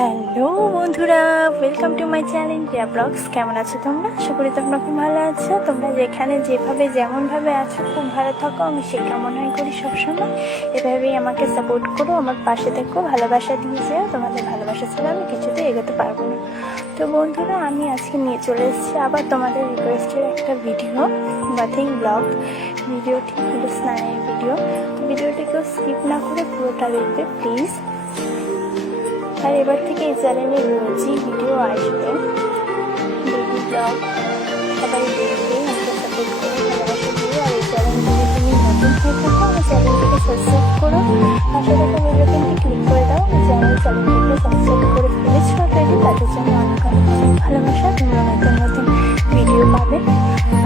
Hello বন্ধুরা, welcome to my channel Riya blogs. কেমন আছো তোমরা? আশা করি তোমরা খুব ভালো আছো। তোমরা যেখানে যেভাবে যেমনভাবে আছো খুব ভালো থাকো, আমি সে কামনাই করি সবসময়। এভাবেই আমাকে সাপোর্ট করো, আমার পাশে থেকো, ভালোবাসা দিয়ে যাও। তোমাদের ভালোবাসা ছাড়া আমি কিছুতেই এগোতে পারবো না। তো বন্ধুরা, আমি আজকে নিয়ে চলে এসেছি আবার তোমাদের রিকোয়েস্টের একটা ভিডিও, বাথিং ব্লগ ভিডিওটি হলো স্নানের ভিডিও। ভিডিওটি কেউ স্কিপ না করে পুরোটা দেখবে প্লিজ। আর এবার থেকে এই চ্যানেলে রোজই ভিডিও আসবে, বেবি ব্লগ। সবাই দেখবে, আমাকে সাপোর্ট করে ভালোবাসা দিও। আর এই চ্যানেল যদি তুমি নতুন হয়ে থাকো, আমার চ্যানেলটিকে সাবস্ক্রাইব করো, পাশে থাকা বেল আইকনটি ক্লিক করে দাও। আমার চ্যানেলটিকে সাবস্ক্রাইব করে ফেলেছো অলরেডি, তাদের জন্য অনেক অনেক অনেক ভালোবাসা। তোমরা নতুন নতুন ভিডিও পাবে।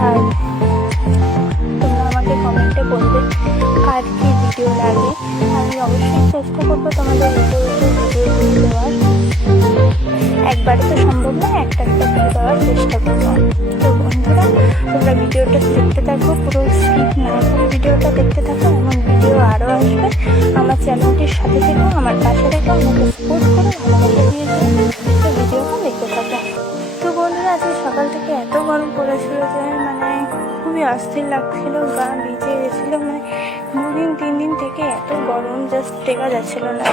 আর তোমরা আমাকে কমেন্টে বলবে কার কী ভিডিও লাগে। আমি অবশ্যই চেষ্টা করবো তোমাদের ভিডিও দেওয়ার। একবারে তো সম্ভব না, একটা ভিডিও দেওয়ার চেষ্টা করবো। তো বন্ধুরা, তোমরা ভিডিওটা দেখতে থাকো, পুরো স্কিপ না করে ভিডিওটা দেখতে থাকো। এমন ভিডিও আরও আসবে। আমার চ্যানেলটির সাথে থেকো, আমার পাশে থেকো, আমাকে সাপোর্ট করো, ভালোবাসা দিয়ে যাও। তো ভিডিওটা দেখতে থাকো। তো বন্ধুরা, আজকে সকাল থেকে এত গরম পড়েছিল যে খুবই অস্থির লাগছিল, গা ভিজে গেছিলো। 2-3 দিন থেকে এত গরম, জাস্ট টেকা যাচ্ছিল না।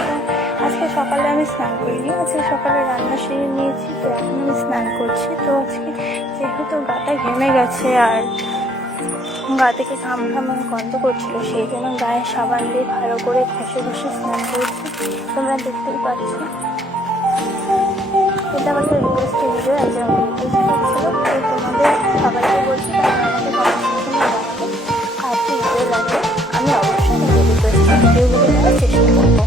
তো আজকে সকালে আমি স্নান করিনি, আজকে সকালে রান্না সেরে নিয়েছি, তো এখন আমি স্নান করছি। তো আজকে যেহেতু গাটা ঘেমে গেছে আর গা থেকে ঘাম গন্ধ করছিল, সেই জন্য গায়ে সাবান দিয়ে ভালো করে ঘষে ঘষে স্নান করছি। তোমরা দেখতেই পাচ্ছ, এটা আমাদের রিকোয়েস্টের ভিডিও, একজন রিকোয়েস্ট করছিল। তো তোমাদের সবাইকে বলছি, তোমরা আমাকে কমেন্ট সেকশনে জানাবে আর কি ভিডিও লাগে। আমি অবশ্যই নিজের রিকোয়েস্টের ভিডিওগুলো দেওয়ার চেষ্টা করবো,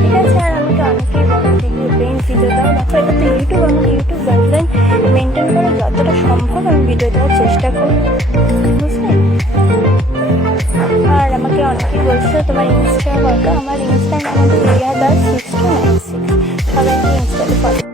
ঠিক আছে? আর আমাকে অনেকেই বলো ভিডিও প্লেন্স ভিডিও দাও। দেখো, এটা তো ইউটিউব, আমাকে ইউটিউব গাইডলাইন মেনটেন করে যতটা সম্ভব আমি ভিডিও দেওয়ার চেষ্টা করি, বুঝলে? আর আমাকে অনেকেই বলছিল তোমার ইনস্টা কত। আমার ইনস্টা আমাদের রিয়া দাস 6296। সবাইকে ইনস্টাতে ফলো